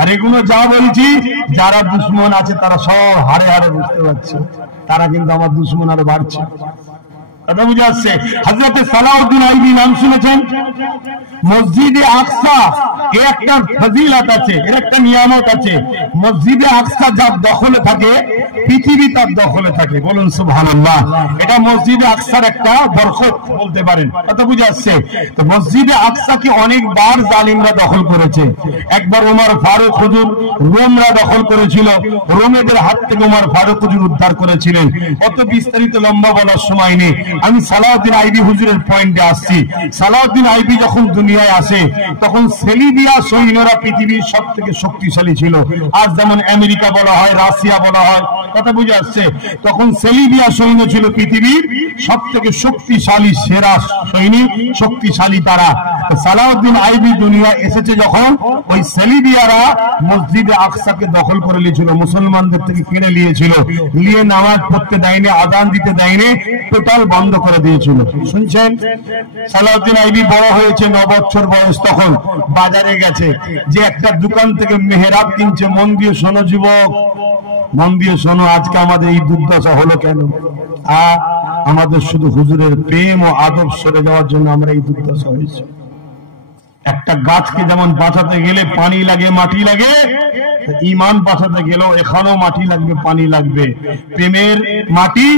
আর এগুলো যা বলছি যারা দুশ্মন আছে তারা সব হাড়ে হাড়ে বুঝতে পারছে, তারা কিন্তু আমার দুশ্মন আরো বাড়ছে। কথা বুঝে আসছে? হযরত সালাউদ্দিন আইবি নাম শুনেছেন? মসজিদে আকসা এর একটা ফজিলত আছে, এর একটা নিয়ামত আছে। মসজিদে আকসা যার দখলে থাকে পৃথিবী তার দখলে থাকে। বলুন সুবহানাল্লাহ। এটা মসজিদে আকসার একটা বরকত বলতে পারেন। কথা বুঝে আসছে? তো মসজিদে আকসাকে অনেকবার জালিমরা দখল করেছে। একবার ওমর ফারুক হুজুর রোমরা দখল করেছিল, রোমেদের হাত থেকে ওমর ফারুক হুজুর উদ্ধার করেছিলেন। অত বিস্তারিত লম্বা বলার সময় নেই, আমি সালাউদ্দিন আইবি হুজুরের পয়েন্টে আসছি। সালাউদ্দিন আইবি যখন দুনিয়ায় আসে তখন সেলিবিয়া সৈন্যরা পৃথিবীর সব থেকে শক্তিশালী ছিল। আজ যেমন আমেরিকা বলা হয়, রাশিয়া বলা হয়, কথা বুঝে আসছে? তখন সেলিবিয়া সৈন্য ছিল পৃথিবীর সব থেকে শক্তিশালী, সেরা সৈনিক, শক্তিশালী তারা। সালাউদ্দিন আইবি দুনিয়া এসেছে যখন ওই সেলিবিয়ারা মসজিদে আকসাকে দখল করে নিয়েছিল, মুসলমানদের থেকে কেড়ে নিয়েছিল, নিয়ে নামাজ পড়তে দেয়নি, আযান দিতে দেয়নি, টোটাল বন্ধ করে দিয়েছিল। শুনছেন? সালাউদ্দিন আইবি বড় হয়েছে, 9 বছর বয়স, তখন বাজারে গেছে, যে একটা দোকান থেকে মেহরাব কিনছে। মন দিয়ে শোনো যুবক, মন দিয়ে শোনো, আজকে আমাদের এই দুর্দশা হলো কেন? আমাদের শুধু হুজুরের প্রেম ও আদব সরে যাওয়ার জন্য আমরা এই দুর্দশা হয়েছে। একটা গাছকে যেমন বাঁচাতে গেলে পানি লাগে, মাটি লাগে, ঈমান বাঁচাতে গেলেও এখানেও মাটি লাগবে, পানি লাগবে। প্রেমের মাটি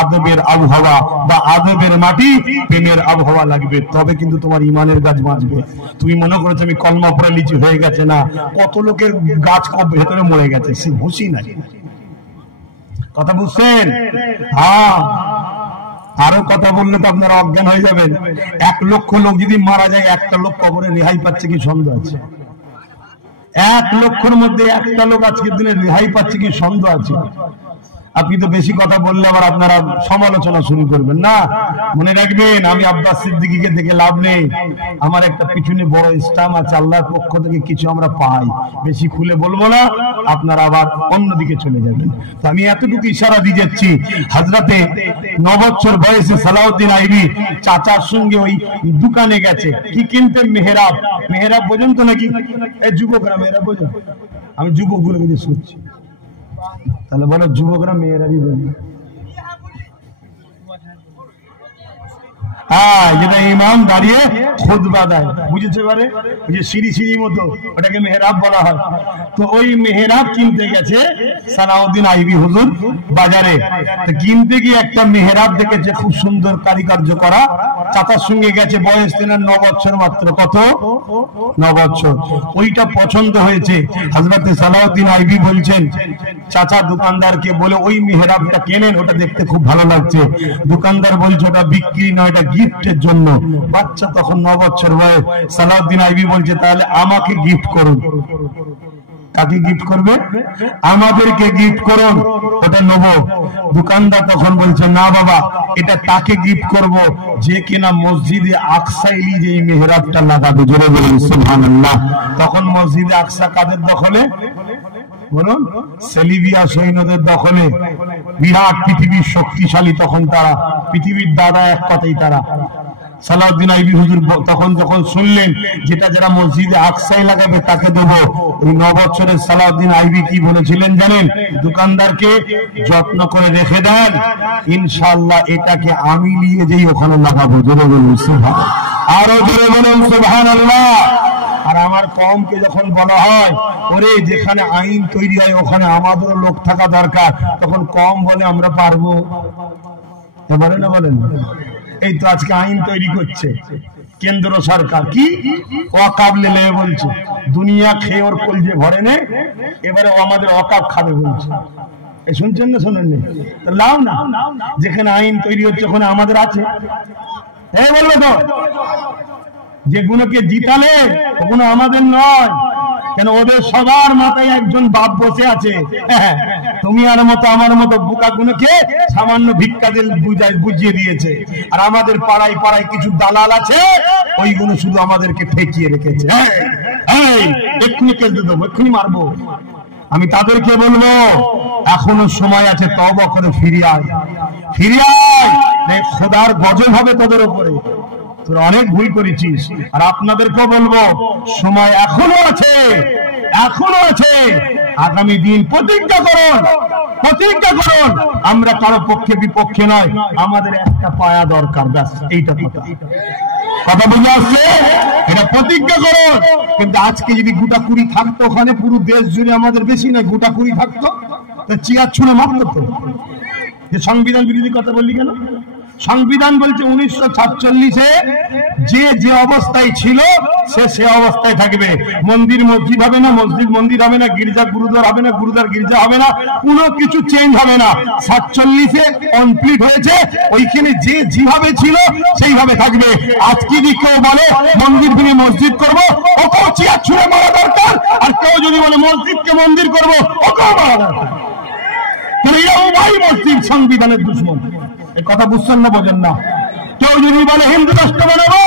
আদবের আবহাওয়া, বা আদবের মাটি প্রেমের আবহাওয়া লাগবে, তবে কিন্তু তোমার ঈমানের গাছ বাঁচবে। তুমি মনে করেছো আমি কলমা পড়ে লিচু হয়ে গেছে, না, কত লোকের গাছ ভেতরে মরে গেছে, সে হুঁশি নাই। কথা বুঝছেন? হ্যাঁ, আরো কথা বললে তো আপনারা অজ্ঞান হয়ে যাবেন। 1 লক্ষ লোক যদি মারা যায়, একটা লোক কবরে রেহাই পাচ্ছে কি সন্দেহ আছে? 1 লক্ষের মধ্যে একটা লোক আজকের দিনে রেহাই পাচ্ছে কি সন্দেহ আছে? আপনি তো বেশি কথা বললে আবার আপনারা সমালোচনা শুরু করবেন না। মনে রাখবেন, আমি আব্বাস সিদ্দিকীকে দেখে লাভ নেই, আমার একটা পিছনে বড় স্টাম আছে, আল্লাহর পক্ষ থেকে কিছু আমরা পাই। বেশি খুলে বলবো না, আপনারা আবার অন্যদিকে চলে যাবেন। তো আমি এতটুকু ইশারা দিয়ে যাচ্ছি, হযরতে 9 বছর বয়সে সালাউদ্দিন আইবি চাচার সঙ্গে ওই দোকানে গেছে, কি কিনতে? মেহরাব। মেহরাব বোঝেন তো নাকি? এই যুবকরা মেহরাব বোঝেন? আমি যুবকগুলো কিছু শুনছি, তাহলে বলে যুবকরা মেয়েরারই বলি। হ্যাঁ, যেটা ইমাম দাঁড়িয়ে খুতবা দেয়, বুঝেছে? পারে ওই যে সিঁড়ি সিঁড়ি মতো, ওটাকে মেহরাব বলা হয়। তো ওই মেহরাব কিনতে গেছে সালাউদ্দিন আইবি হুজুর বাজারে। তো কিনতে গিয়ে একটা মেহরাব দেখেছে, খুব সুন্দর কারিকার্য করা। চাচার সঙ্গে গেছে, বয়স তেনার 9 বছর মাত্র। কত? 9 বছর। ওইটা পছন্দ হয়েছে। হযরত সালাউদ্দিন আইবি বলছেন চাচা দোকানদারকে, বলে ওই মেহরাবটা কেনেন, ওটা দেখতে খুব ভালো লাগছে। দোকানদার বলছে ওটা বিক্রি নয়, এটা গিফটের জন্য। বাচ্চা তখন 9 বছর বয়স। সালাউদ্দিন আইবি বলছে তাহলে আমাকে গিফট করুন। কাকে গিফট করবে? আমাদেরকে গিফট করুন, ওটা নেব। দোকানদার তখন বলছে না বাবা, এটা তাকে গিফট করব যে কিনা মসজিদে আকসায় যে মেহরাবটা লাগাবে। জোরে বলুন সুবহানাল্লাহ। তখন মসজিদে আকসা কাদের দখলে? বলুন, সেলিবিয়া সৈন্যদের দখলে। বিরাট পৃথিবীর শক্তিশালী তখন তারা, পৃথিবীর দাদা এক কথাই তারা। সালাউদ্দিন আইবি হুজুর তখন যখন শুনলেন যেটা যারা মসজিদে আকসায় লাগাবে তাকে দেবো, ওই 9 বছরের সালাউদ্দিন আইবি কি বলেছিলেন জানেন? দোকানদারকে, যত্ন করে রেখে দেন, ইনশাআল্লাহ এটাকে আমি নিয়ে যেই ওখানে লাগাবো। জোরে বলুন সুবহানাল্লাহ, আরো জোরে বলুন সুবহানাল্লাহ। আর আমার কওমকে যখন বলা হয় ওরে যেখানে আইন তৈরি হয় ওখানে আমাদেরও লোক থাকা দরকার, তখন কওম বলে আমরা পারবো। বলে না, বলেন? এই তো আজকে আইন তৈরি করছে কেন্দ্র সরকার, কি ওয়াকাব লেলে বলছে, দুনিয়া খেয়ে ওর কলজে ভরে নে, এবারে ও আমাদের ওয়াকাব খাবে বলছে। এই শুনছেন না শোনেন? লাও না, যেখানে আইন তৈরি হচ্ছে ওখানে আমাদের আছে। এই বললো তো, যেগুলোকে জিতালে ওগুলো আমাদের নয়, কেন ওদের সবার মাথায় একজন বাপ বসে আছে। তুমি আর মতো আমার মতো বোকাগুলোকে সামান্য ভিক্ষা দিল বুঝিয়ে দিয়েছে, আর আমাদের পাড়ায় পাড়ায় কিছু দালাল আছে, ওইগুলো শুধু আমাদেরকে ঠেকিয়ে রেখেছে। এক্ষুনি কেস দিয়ে দেবো, এক্ষুনি মারবো। আমি তাদেরকে বলবো এখনো সময় আছে, তওবা করে ফিরে আয়, ফিরে আয়, খোদার গজব হবে তোদের উপরে, তোরা অনেক ভুল করেছিস। আর আপনাদেরকেও বলবো সময় এখনো আছে, এখনো আছে। আগামী দিন প্রতিজ্ঞা করুন, প্রতিজ্ঞা করুন, আমরা কারো পক্ষে বিপক্ষে নয়, আমাদের একটা পায়া দরকার, ব্যাস এইটা কথা। কথা বুঝে আসছে? এটা প্রতিজ্ঞা করুন। কিন্তু আজকে যদি গোটা 20 থাকতো ওখানে, পুরো দেশ জুড়ে আমাদের বেশি নয়, গোটা 20 থাকতো, চেয়ার ছুঁড়ে মারতো তো। যে সংবিধান বিরোধী কথা বললি কেন? সংবিধান বলছে 1947-এ যে যে অবস্থায় ছিল সে অবস্থায় থাকবে। মন্দির মসজিদ হবে না, মসজিদ মন্দির হবে না, গির্জা গুরুদ্বার হবে না, গুরুদ্বার গির্জা হবে না, কোনো কিছু চেঞ্জ হবে না। 47-এ কমপ্লিট হয়েছে, ওইখানে যে যেভাবে ছিল সেইভাবে থাকবে। আজকে যদি কেউ বলে মন্দির ভেঙে মসজিদ করবো, ওকেও চেয়ার ছুঁড়ে মারা দরকার। আর কেউ যদি বলে মসজিদকে মন্দির করবো, ওকেও মারা দরকার। মসজিদ সংবিধানের দুশ্মন, এই কথা বুঝছেন না, বোঝেন না? কেউ যদি বলে হিন্দু রাষ্ট্র বানাবো,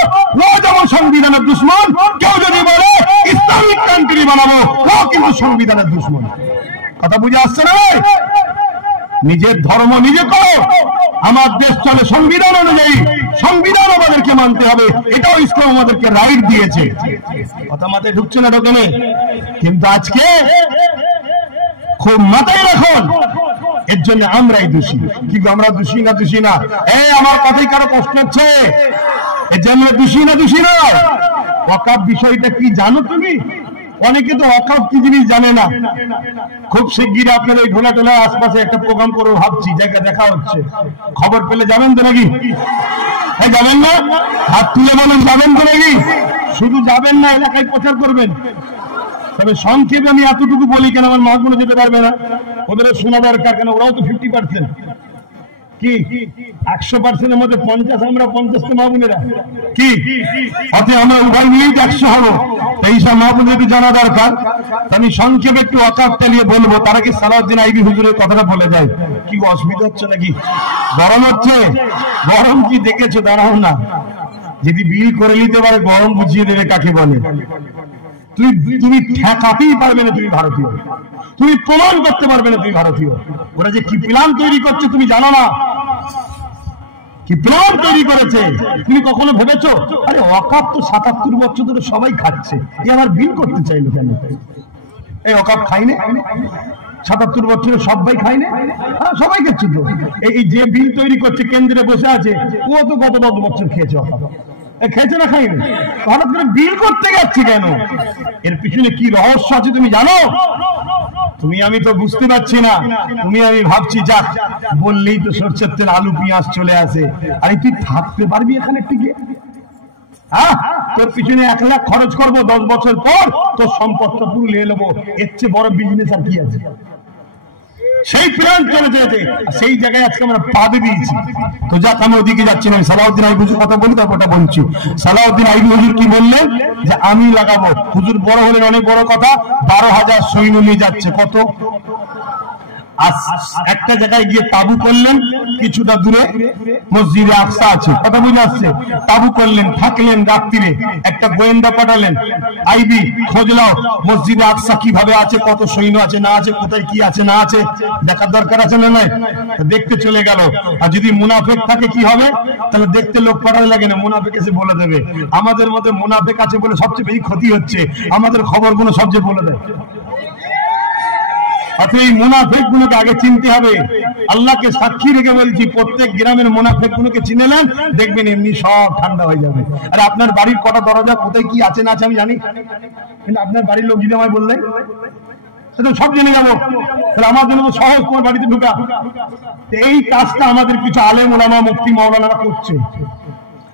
ও যেমন সংবিধানের দুশ্মন। কেউ যদি বলে ইসলামিক কান্ট্রি বানাবো, ও কিন্তু সংবিধানের দুশ্মন। কথা বুঝে আসছে না? নিজের ধর্ম নিজে করো। আমার দেশ চলে সংবিধান অনুযায়ী, সংবিধান আমাদেরকে মানতে হবে, এটাও ইসলাম আমাদেরকে রাইট দিয়েছে। কথা মাথায় ঢুকছে না? ঢোকেনে? কিন্তু আজকে খুব মাথায় রাখুন, এর জন্য আমরাই দোষী। কিন্তু আমরা দোষী না? দোষী না? এই আমার কথাই কারো প্রশ্ন হচ্ছে? এর জন্য দোষী না? দোষী না? ওয়াকাফ বিষয়টা কি জানো তুমি? অনেকে তো ওয়াকাফ কি জিনিস জানে না। খুব শিগগিরই আপনার ওই ঘোলাটোলার আশপাশে একটা প্রোগ্রাম করবো ভাবছি, জায়গা দেখা হচ্ছে। খবর পেলে যাবেন তো নাকি? যাবেন না? হাত তুলে বলুন, যাবেন তো নাকি? শুধু যাবেন না, এলাকায় প্রচার করবেন। তবে সংক্ষেপে আমি এতটুকু বলি, কেন আমার মাগুলো যেতে পারবে না, ওদের শোনা দরকার। কেন ওরাও তো 50%, কি 100%-এর মধ্যে 50 আমরা, 50 মা বোনেরা, কি অতএব আমরা উভয় মিলেই 100 হবো। এইসব মা বোনেদের জানা দরকার। আমি সংক্ষেপে একটু ওয়াকাফটা নিয়ে বলবো, তারা কি সালাউদ্দিন আইবি হুজুরের কথাটা বলে যায়। কি অসুবিধা হচ্ছে নাকি? গরম হচ্ছে? গরম কি দেখেছো? দাঁড়াও না, যদি বিল করে নিতে পারে গরম বুঝিয়ে দেবে কাকে বলে। তুমি ঠেকাতেই পারবে না তুমি ভারতীয়, তুমি প্রমাণ করতে পারবে না তুমি ভারতীয়। ওরা যে কি প্ল্যান তৈরি করছে তুমি জানো না? কি প্ল্যান তৈরি করেছে তুমি কখনো ভেবেছো? আরে ওয়াকাফ তো 77 বছর ধরে সবাই খাচ্ছে, এ আবার বিল করতে চাইলো কেন? এই ওয়াকাফ খাইনি 77 বছরে সবাই খাইনি? হ্যাঁ, সবাই খাচ্ছে তো। এই যে বিল তৈরি করছে কেন্দ্রে বসে আছে, ও তো গত 10 বছর খেয়েছে ওয়াকাফ। খেয়েছে না খাইনি? হঠাৎ করে বিল করতে যাচ্ছি কেন? এর পিছনে কি রহস্য আছে তুমি জানো? তুমি আমি তো বুঝতে পারছি না। তুমি আমি ভাবছি যাক বললেই তো সরষের তেল আলু পেঁয়াজ চলে আসে। আরে তুই থাকতে পারবি এখানে টিকে? হ্যাঁ, তোর পিছনে 1 লাখ খরচ করবো, 10 বছর পর তোর সম্পদটা পুরো নিয়ে নেবো। এর চেয়ে বড় বিজনেস আর কি আছে? সেই প্ল্যান চলে যেতে, সেই জায়গায় আজকে আমরা পা দিয়েছি। তো যাক, আমি ওদিকে যাচ্ছি না। সালাউদ্দিন আইবি হুজুর কথা বলি, তারপরটা বলছি। সালাউদ্দিন আইবি হুজুর কি বললেন? যে আমি লাগাবো। হুজুর বড় হলেন, অনেক বড় কথা। 12,000 সৈন্য নিয়ে যাচ্ছে। কত? একটা জায়গায় গিয়ে তাবু করলেন, কিছুটা দূরে মসজিদে আকসা আছে। কথা বুঝে আসছে? তাবু করলেন, থাকলেন রাত্রিরে। একটা গোয়েন্দা পাঠালেন, আইবি খোঁজ নাও মসজিদে আকসা কিভাবে আছে, কত সৈন্য আছে না আছে, কোথায় কি আছে না আছে, দেখার দরকার আছে না নাই? দেখতে চলে গেল। আর যদি মুনাফেক থাকে কি হবে? তাহলে দেখতে লোক পাঠাতে লাগে না, মুনাফেক এসে বলে দেবে। আমাদের মধ্যে মুনাফেক আছে বলে সবচেয়ে বেশি ক্ষতি হচ্ছে, আমাদের খবরগুলো সবচেয়ে বলে দেয়। অতএব এই মুনাফিক গুলোকে আগে চিনতে হবে। আল্লাহকে সাক্ষী রেখে বলছি, প্রত্যেক গ্রামের মুনাফিক গুলোকে চিনে নেন, দেখবেন এমনি সব ঠান্ডা হয়ে যাবে। আর আপনার বাড়ির কটা দরজা, কোথায় কি আছে না আছে আমি জানি, কিন্তু আপনার বাড়ির লোক যদি আমায় বললেন সব জেনে যাবো, তাহলে আমার জন্য তো সহজ তোমার বাড়িতে ঢুকা। এই কাজটা আমাদের কিছু আলেম ওলামা মুফতি মাওলানারা করছে।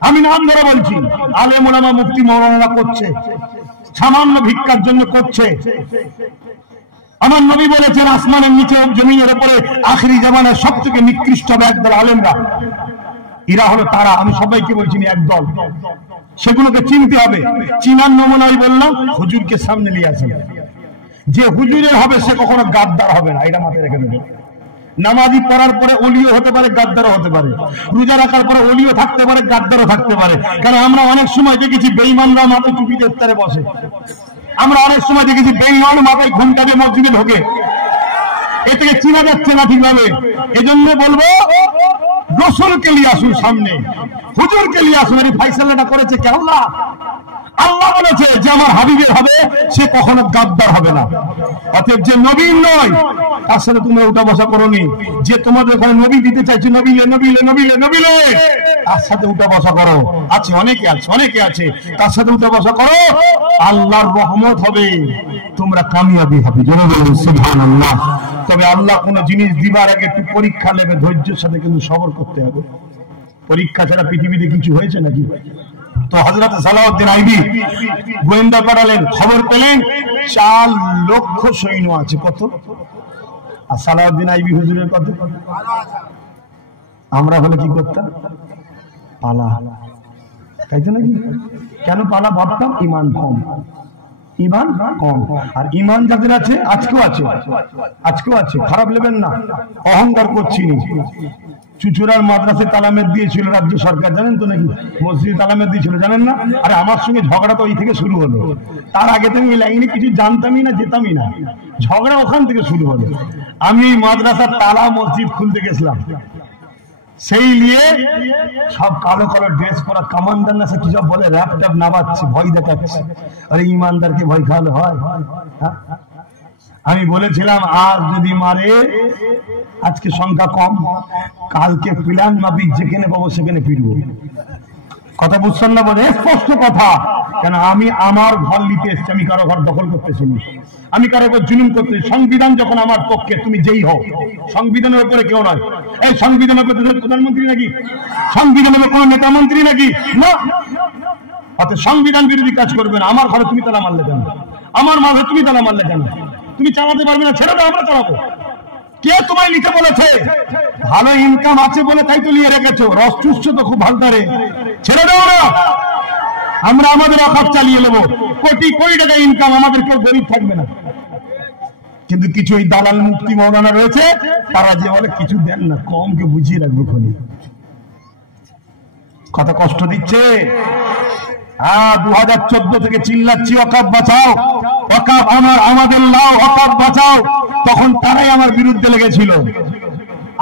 আমি নাম ধরে বলছি, আলেম ওলামা মুফতি মাওলানারা করছে, সামান্য ভিক্ষার জন্য করছে। আমার নবী বলেছেন, আসমানের নিচে জমিনের উপরে আখিরি জামানার সবথেকে নিকৃষ্ট হবে একদল আলেমরা। এরা হলো তারা। আমি সবাইকে বলছি একদল, সেগুলোকে চিনতে হবে। চিনার নমুনাই বললাম, হুজুরকে সামনে নিয়ে আসেন। যে হুজুরের হবে সে কখনো গাদ্দার হবে না, এটা মাথায় রেখে দেবে। নামাজি পড়ার পরে অলিও হতে পারে, গাদ্দারও হতে পারে। রোজা রাখার পরে অলিও থাকতে পারে, গাদ্দারও থাকতে পারে। কারণ আমরা অনেক সময় দেখেছি বেঈমানরা মাথায় টুপিতে ইফতারে বসে। আমরা অনেক সময় দেখেছি বেঈমান মাথায় ঘুমটা দিয়ে মসজিদে ঢোকে। এ থেকে চিনা যাচ্ছে না ঠিকভাবে। এজন্য বলবো, রসুলকে নিয়ে আসুন সামনে, হুজুরকে নিয়ে আসুন। এই ফাইসালাটা করেছে কে? আল্লাহ। আল্লাহ বলেছে যে আমার হাবিবের হবে সে কখনো গাদ্দার হবে না। অতএব যে নবীন নয় তার সাথে তুমি উঠা বসা করোনি, যে তোমাদের ওখানে নবী দিতে চাইছে নবীলে নবীলে নবীলে নবীলে তার সাথে উঠা বসা করো। আছে অনেকে আছে তার সাথে উঠা বসা করো, আল্লাহর রহমত হবে, তোমরা কামিয়াবি হবে। জোরে বলুন সুবহানাল্লাহ। তবে আল্লাহ কোন জিনিস দিবার আগে একটু পরীক্ষা নেবে, ধৈর্যের সাথে কিন্তু সবর করতে হবে। পরীক্ষা ছাড়া পৃথিবীতে কিছু হয়েছে নাকি? তো হযরত সালাউদ্দিন আইবি গোয়েন্দা পাঠালেন, খবর পেলেন 4 লক্ষ সৈন্য আছে। কত? আর সালাউদ্দিন আইবি হুজুরের কত? আমরা হলে কি করতাম? পালা, তাই তো নাকি? কেন পালা ভাবতাম? ইমান কম। আর ইমান যাদের আছে আজকেও আছে, খারাপ নেবেন না, অহংকার করছি না। চুচুড়ার মাদ্রাসায় তালামেদ দিয়েছিল রাজ্য সরকার, জানেন তো নাকি? মসজিদে তালামেদ দিয়েছিল, জানেন না? আরে আমার সঙ্গে ঝগড়া তো ওই থেকে শুরু হলো। তার আগে তো এই লাইনে কিছু জানতামই না, যেতামই না, ঝগড়া ওখান থেকে শুরু হলো। আমি মাদ্রাসার তালা মসজিদ খুলতে গেছিলাম, সেই নিয়ে সব কালো কালো ড্রেস পরা কমান্ডার না কি সব বলে, র‍্যাপ ট্যাপ নামাচ্ছে, ভয় দেখাচ্ছে। আরে ইমানদারকে ভয় খাওয়ালে হয়? আমি বলেছিলাম আজ যদি মারে, আজকে সংখ্যা কম, কালকে প্ল্যান মাফিক যেখানে পাবো সেখানে ফিরবো। কথা বুঝছেন না? বলে স্পষ্ট কথা। কেন আমি আমার ঘর নিতে এসছি, আমি কারো ঘর দখল করতেছি না, আমি কারো উপর জুলুম করতেছি। সংবিধান যখন আমার পক্ষে, তুমি যেই হও, সংবিধানের উপরে কেউ নয়। এই সংবিধানের উপরে দেশের প্রধানমন্ত্রী নাকি? সংবিধানের উপরে কোন নেতা মন্ত্রী নাকি? না। অর্থাৎ সংবিধান বিরোধী কাজ করবে না। আমার ঘরে তুমি তালা মারলে কেন? আমার মাঝে তুমি তালা মারলে কেন? তুমি চালাতে পারবে না, ছেড়ে দাও, আমরা চালাবো। কে তোমায় নিতে বলেছে? ভালো ইনকাম আছে বলে তাই তো নিয়ে রেখেছো। রস চুষছ তো খুব ভালতারে, ছেড়ে দাও না, আমরা আমাদের অকাজ চালিয়ে নেবো। কোটি কোটি টাকা ইনকাম, আমাদের কেউ গরিব থাকবে না। কিন্তু কিছু এই দালাল মুক্তি মৌলানা রয়েছে, তারা যে বলে কিছু দেন না, কমকে বুঝিয়ে রাখবো। খনি কথা কষ্ট দিচ্ছে। 2014 থেকে চিল্লাচ্ছি ওয়াকফ বাঁচাও, ওয়াকফ আমাদের লাও, ওয়াকফ বাঁচাও। তখন তারাই আমার বিরুদ্ধে লেগেছিল।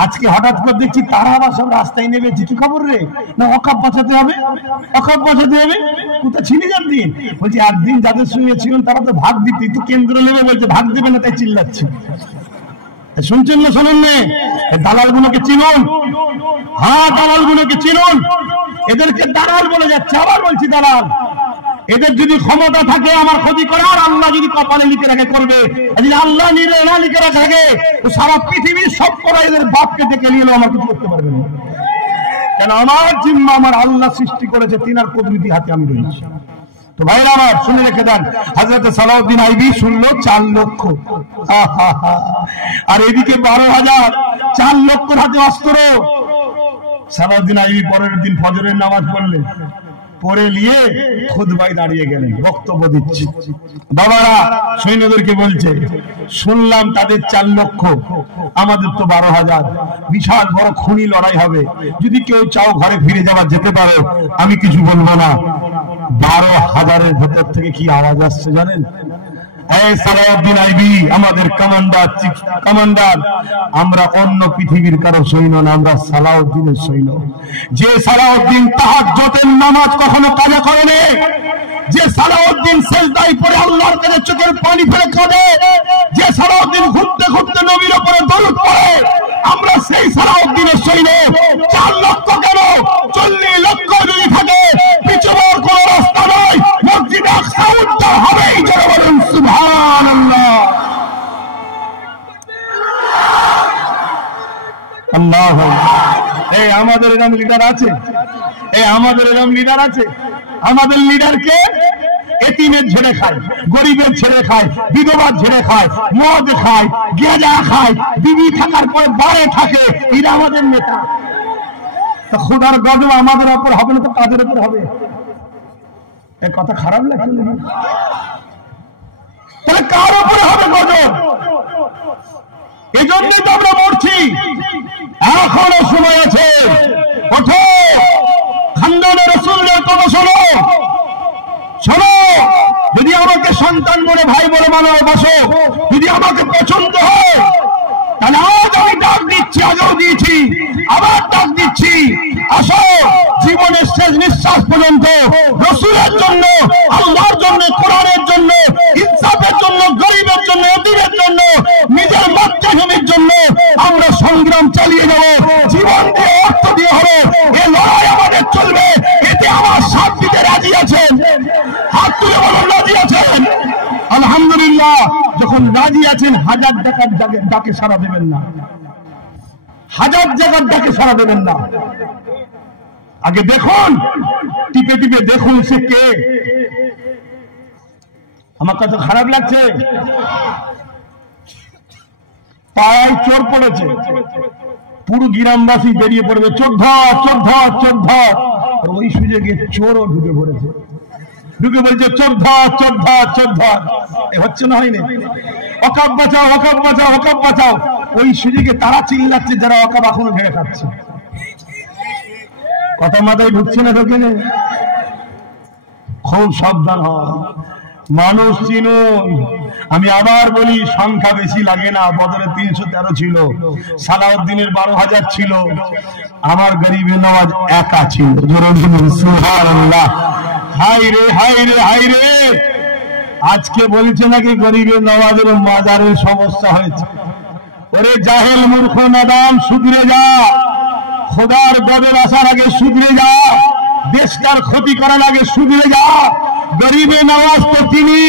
আজকে হঠাৎ করে দেখছি তারা আবার সব রাস্তায় নেমেছে। কি খবর রে? না ওয়াকফ বাঁচাতে হবে, ওয়াকফ বাঁচাতে হবে। কোথায় ছিলি যার দিন? বলছি একদিন যাদের সঙ্গে ছিলেন তারা তো ভাগ দিতে, তো কেন্দ্র নেবে বলছে ভাগ দেবে না, তাই চিল্লাচ্ছে। শুনছেন না? শোনেন না? দালাল গুলোকে চিনুন, হ্যাঁ দালাল গুলোকে চিনুন। এদেরকে দালাল বলে যাচ্ছে, আবার বলছি দালাল। এদের যদি ক্ষমতা থাকে আমার ক্ষতি করার, আল্লাহ যদি কপালে লিখে রাখে করবে। যদি আল্লাহ না লিখে রাখে, সারা পৃথিবীর সব করা এদের বাপকে ডেকে নিয়ে আমার কিছু করতে পারবে না। কেন? আমার জিম্মা আমার আল্লাহ সৃষ্টি করেছে, তিনার কুদরতি হাতে আমি রয়েছি। তো ভাইরা আমার শুনে রেখে দেন, হযরত সালাউদ্দিন আইবি শুনলো 4 লক্ষ, আর এদিকে 12,000, 4 লক্ষর হাতে অস্ত্র। সালাউদ্দিন আইবি পরের দিন ফজরের নামাজ পড়লেন, পড়ে নিয়ে খুতবায় দাঁড়িয়ে গেলেন, বক্তব্য দিচ্ছে। বাবারা সৈন্যদেরকে বলছে, শুনলাম তাদের 4 লক্ষ, আমাদের তো 12,000, বিশাল বড় খুনি লড়াই হবে। যদি কেউ চাও ঘরে ফিরে যাওয়া যেতে পারো, আমি কিছু বলবো না। 12,000-এর ভেতর থেকে কি আওয়াজ আসছে জানেন? সালাউদ্দিন আইবি আমাদের কমান্ডার, আমরা অন্য পৃথিবীর কারো সৈন্য না, আমরা সালাউদ্দিনের সৈন্য। যে সালাউদ্দিন তাহাজ্জুদের নামাজ কখনো কাজা করেনি, যে সালাউদ্দিন সেজদায় পড়ে আল্লাহর কাছে চোখের পানি ফেলে কাঁদে, যে সালাউদ্দিন ঘুরতে ঘুরতে নবীর উপরে দরুদ পড়ে, আমরা সেই সালাউদ্দিনের সৈন্য। 4 লক্ষ কেন, 40 লক্ষ যদি থাকে, পিছুবার কোন রাস্তা নয়, মসজিদে আকসা উদ্ধার হবেই। জোরে বলুন সুবহানাল্লাহ। আল্লাহু আকবার। এই আমাদের এরকম লিডার আছে, আমাদের এরকম লিডার আছে। আমাদের লিডারকে এতিমের ঝেড়ে খায়, গরিবের ছেড়ে খায়, বিধবার ঝেড়ে খায়, মদ খায়, গেঁজা খায়, বিবি থাকার পরে বাড়ে থাকে। এরা আমাদের নেতা। তা খোদার গজব আমাদের উপর হবে না তো কাদের উপর হবে? এ কথা খারাপ লাগছে না? তাহলে কার উপরে হবে গজব? এই জন্যই তো আমরা মরছি। এখনো সময় আছে, ওঠো, খানদানে রাসূলের কথা শোনো, শোনো। যদি আমাকে সন্তান বলে, ভাই বলে ভালোবাসো, যদি আমাকে পছন্দ হয়, তাহলে আজ আমি ডাক দিচ্ছি। দিচ্ছি, আগেও দিয়েছি, আবার ডাক দিচ্ছি, আসো জীবনের শেষ নিঃশ্বাস পর্যন্ত রাসূলের জন্য, আল্লাহর জন্য, কোরআনের জন্য, ইনসাফের জন্য, গরিবের জন্য, এতিমের জন্য, নিজের মাতৃভূমির জন্য আমরা সংগ্রাম চালিয়ে যাব। জীবন দিয়ে, অর্থ দিয়ে হবে, এই লড়াই আমাদের চলবে। এতে আমার সাথ দিতে রাজি আছেন? হাত তুলে বলুন রাজি আছেন? আলহামদুলিল্লাহ। যখন রাজি আছেন, হাজার টাকার ডাকে সাড়া দেবেন না, হাজার জায়গার ডাকে সাড়া দেবেন না। আগে দেখুন, টিপে টিপে দেখুন সে কে। আমার কাছে খারাপ লাগছে, পাড়ায় চোর পড়েছে, পুরো গ্রামবাসী বেরিয়ে পড়বে, চোর ধর, চোর ধর, চোর ধর। ওই সুযোগে চোরও ঢুকে পড়েছে, ঢুকে বলছে চোর ধর, চোর ধর, চোর ধর। এ হচ্ছে না, হয়নি? ওয়াকফ বাঁচাও, ওয়াকফ বাঁচাও, ওয়াকফ বাঁচাও। ওই সুযোগে তারা চিল্লাচ্ছে যারা ওয়াকফ এখনো ঘেরে খাচ্ছে। কথা মাথায় ঢুকছে না, ঢোকে না? খুব সাবধান হন, মানুষ চিনুন। আমি আবার বলি, সংখ্যা বেশি লাগে না। বদরে 313 ছিল, সালাউদ্দিনের 12,000 ছিল, আমার গরিবে নওয়াজ একা ছিল। সুবহানাল্লাহ। হাই রে, হাই রে, হাই রে। আজকে বলছে নাকি গরিবে নওয়াজের মাজারের সমস্যা হয়েছে। ওরে জাহেল, মূর্খ, নাদান, শুধরে যা। খোদার গজব আসার আগে শুধরে যা, দেশটার ক্ষতি করার আগে শুধরে যা। গরিবে নওয়াজ তো তিনি,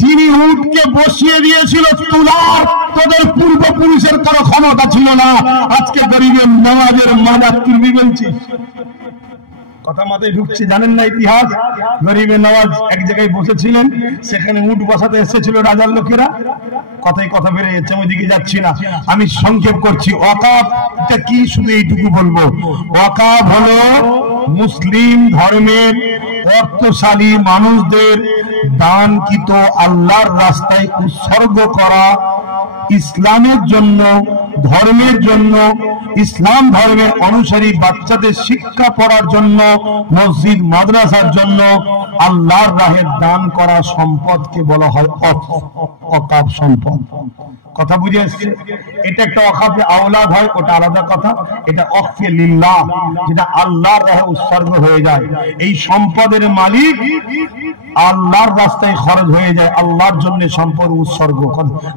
যিনি উটকে বসিয়ে দিয়েছিল তুলার, তোদের পূর্বপুরুষের কারো ক্ষমতা ছিল না। আজকে গরিবে নওয়াজের মাজার তুলবি বলছিস? কথা মাথায় ঢুকছে? জানেন না ইতিহাস? গরিবে নওয়াজ এক জায়গায় বসেছিলেন, সেখানে উট বসাতে এসেছিল রাজার লোকেরা। কথায় কথা বেড়ে যাচ্ছে, আমি ওইদিকে যাচ্ছি না, আমি সংক্ষেপ করছি। ওয়াকফটা কি শুধু এইটুকু বলবো, ওয়াকফ হলো মুসলিম ধর্মের অর্থশালী মানুষদের দানকৃত আল্লাহর রাস্তায় উৎসর্গ করা, ইসলামের জন্য, ধর্মের জন্য, ইসলাম ধর্মের অনুসারী বাচ্চাদের শিক্ষা পড়ার জন্য, মসজিদ মাদ্রাসার জন্য আল্লাহর রাহে দান করা সম্পদকে বলা হয় ওয়াকফ সম্পদ। কথা বুঝে এসছে? এটা একটা ওয়াকফে আওলাদ হয়, ওটা আলাদা কথা। এটা ওয়াকফে লিল্লাহ, যেটা আল্লাহর রাহে উৎসর্গ হয়ে যায়। এই সম্পদের মালিক আল্লাহর রাস্তায় খরচ হয়ে যায়, আল্লাহর জন্য সম্পদ উৎসর্গ।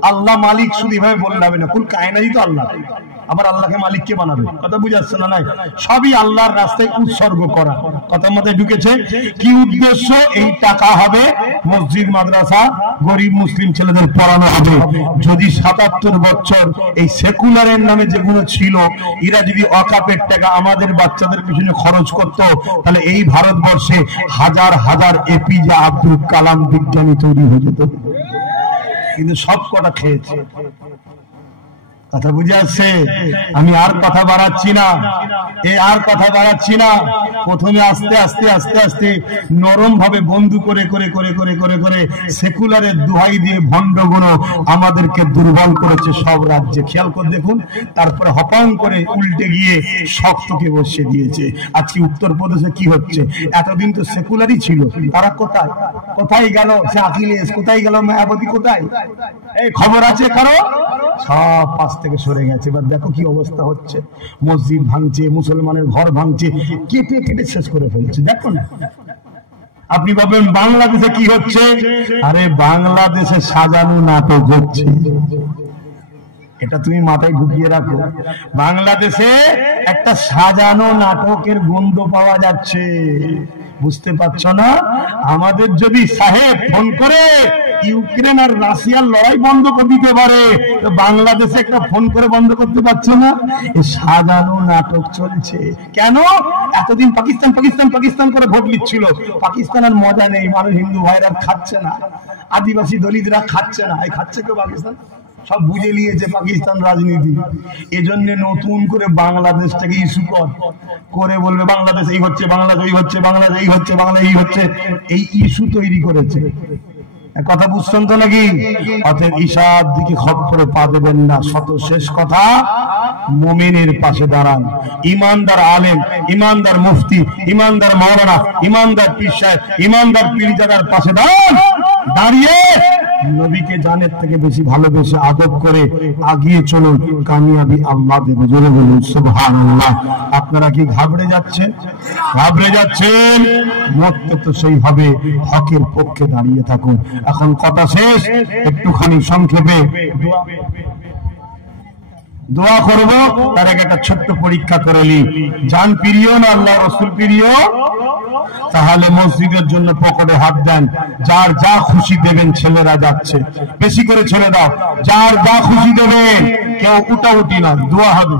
আল্লাহ মালিক শুধু এভাবে বললে হবে না, কুল কায়নাতই তো আল্লাহ। আবার আল্লাহকে মালিক কে বানাবে? কথা বুঝে আসছে না? নাই, সবই আল্লাহর রাস্তায় উৎসর্গ করা। কথার মধ্যে ঢুকেছে কি উদ্দেশ্য? এই টাকা হবে মসজিদ, মাদ্রাসা, গরিব মুসলিম ছেলেদের পড়ানো হবে। যদি 77 বছর এই সেকুলারের নামে যেগুলো ছিল, এরা যদি ওয়াকফের টাকা আমাদের বাচ্চাদের পিছনে খরচ করত, তাহলে এই ভারতবর্ষে হাজার হাজার এপিজে আব্দুল কালাম বিজ্ঞানী তৈরি হয়ে যেত। কিন্তু সব কটা খেয়েছে। কথা বুঝে আসছে? আমি আর কথা বাড়াচ্ছি না, আর কথা বাড়াচ্ছি না। প্রথমে আস্তে আস্তে আস্তে আস্তে নরম ভাবে বন্ধু করে করে করে করে করে করে সেকুলারের দোহাই দিয়ে ভণ্ডগুলো আমাদেরকে দুর্বল করেছে সব রাজ্যে। খেয়াল করে দেখুন। তারপরে হপাং করে উল্টে গিয়ে শক্তকে বসিয়ে দিয়েছে। আজকে উত্তরপ্রদেশে কি হচ্ছে? এতদিন তো সেকুলারই ছিল, তারা কোথায়? কোথায় গেল সে আখিলেশ? কোথায় গেল মায়াবতী? কোথায়? এই খবর আছে কারো? সব পাশ থেকে সরে গেছে। এবার দেখো কি অবস্থা হচ্ছে। মসজিদ ভাঙছে, মুসলমানের ঘর ভাঙছে, কেটে কেটে শেষ করে ফেলছে। দেখো না, আপনি ভাবেন বাংলাদেশে কি হচ্ছে? আরে বাংলাদেশে সাজানো নাটক হচ্ছে। এটা তুমি মাথায় ঢুকিয়ে রাখো। বাংলাদেশে একটা সাজানো নাটকের গন্ধ পাওয়া যাচ্ছে। বুঝতে পারছো না? আমাদের যদি সাহেব ফোন করে ইউক্রেন আর রাশিয়ার লড়াই বন্ধ করে দিতে পারে, তো বাংলাদেশে একটা ফোন করে বন্ধ করতে পারছে না? এই সাজানো নাটক চলছে। কেন? এতদিন পাকিস্তান পাকিস্তান পাকিস্তান করে ভোট নিচ্ছিল। পাকিস্তান আর মজা নেই, মানুষ হিন্দু ভাইরা খাচ্ছে না, আদিবাসী দলিতরা খাচ্ছে না। এই খাচ্ছে কেউ? পাকিস্তান সব বুঝে নিয়েছে পাকিস্তান রাজনীতি। এজন্য নতুন করে বাংলাদেশটাকে ইস্যু করে বলবে বাংলাদেশ এই হচ্ছে, বাংলাদেশ এই হচ্ছে, বাংলাদেশ এই হচ্ছে, বাংলা এই হচ্ছে। এই ইস্যু তৈরি করেছে। কথা বুঝছেন তো নাকি? অতএব ঈশার দিকে খপ্পরে পা দেবেন না। শত শেষ কথা, মুমিনের পাশে দাঁড়ান। ইমানদার আলেম, ইমানদার মুফতি, ইমানদার মাওলানা, ইমানদার পীর সাহেব, ইমানদার পীরজাদার পাশে দাঁড়ান। দাঁড়িয়ে নবীকে জানের থেকে বেশি ভালোবেসে আদব করে আগিয়ে চলুন, কামিয়াবি আল্লাহ দেবে। জোরে বলুন সুবহানাল্লাহ। আপনারা কি ঘাবড়ে যাচ্ছেন? ঘাবড়ে যাচ্ছেন? মরতে তো সেই হবে, হকের পক্ষে দাঁড়িয়ে থাকুন। এখন কথা শেষ, একটুখানি সংক্ষেপে দোয়া করব, তার আগে একটা ছোট্ট পরীক্ষা করে নি। জান প্রিয় না আল্লাহ রসুল প্রিয়? তাহলে মসজিদের জন্য পকেটে হাত দেন, যার যা খুশি দেবেন। ছেলেরা যাচ্ছে, বেশি করে ছেড়ে দাও, যার যা খুশি দেবেন, কেউ উঠাউটি না, দোয়া হবে।